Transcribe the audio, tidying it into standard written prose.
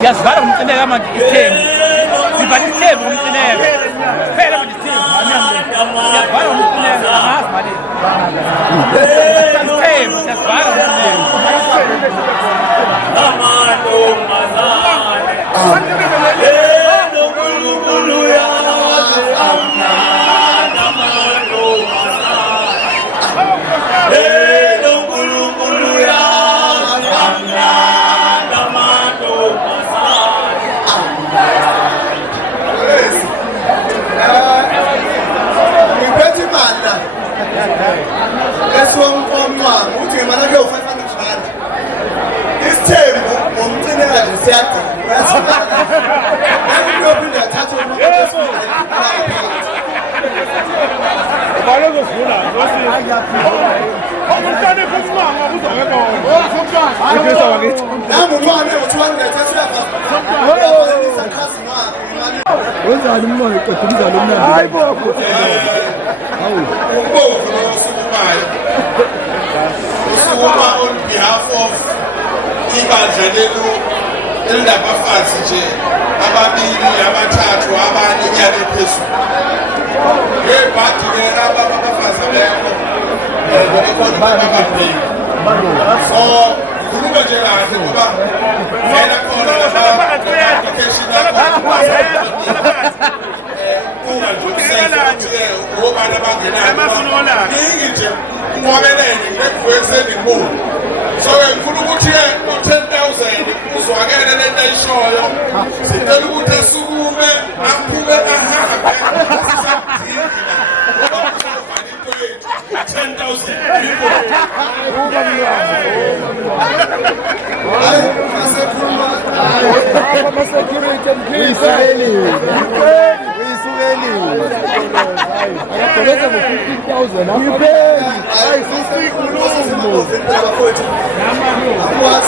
Ngiyazivala ngumcineka manje isithembu. Sivala isithembu ngumcineka. Kuphela manje isithembu. Siyazivala ngumcineka. Angazi manje. Isithembu siyazivala ngumcineka. On behalf of ibandla lelo elilabafazi nje ababili abathathu abanye inyane phezulu ngebhadi ke abafazi abekho bababili so khuluma nje kahle ngoba yena khona application yakho uma nje usenza ukuthi ngobani abangenayo ningi nje ngomelene ngekuveseni ngibona so ngifuna ukuthi ngo-10,000 uzwakele lento ayishoyo sicela ukuthi asukume aphume ahambe What?